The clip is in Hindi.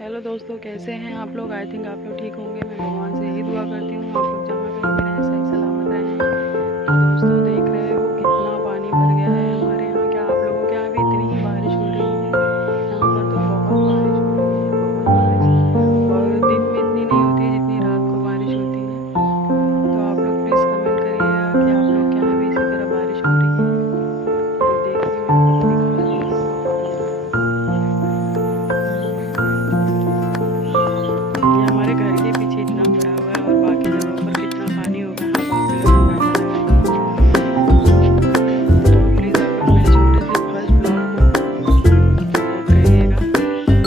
हेलो दोस्तों, कैसे हैं आप लोग। आई थिंक आप लोग ठीक होंगे। मैं भगवान से यही दुआ करती हूँ आप लोग जहाँ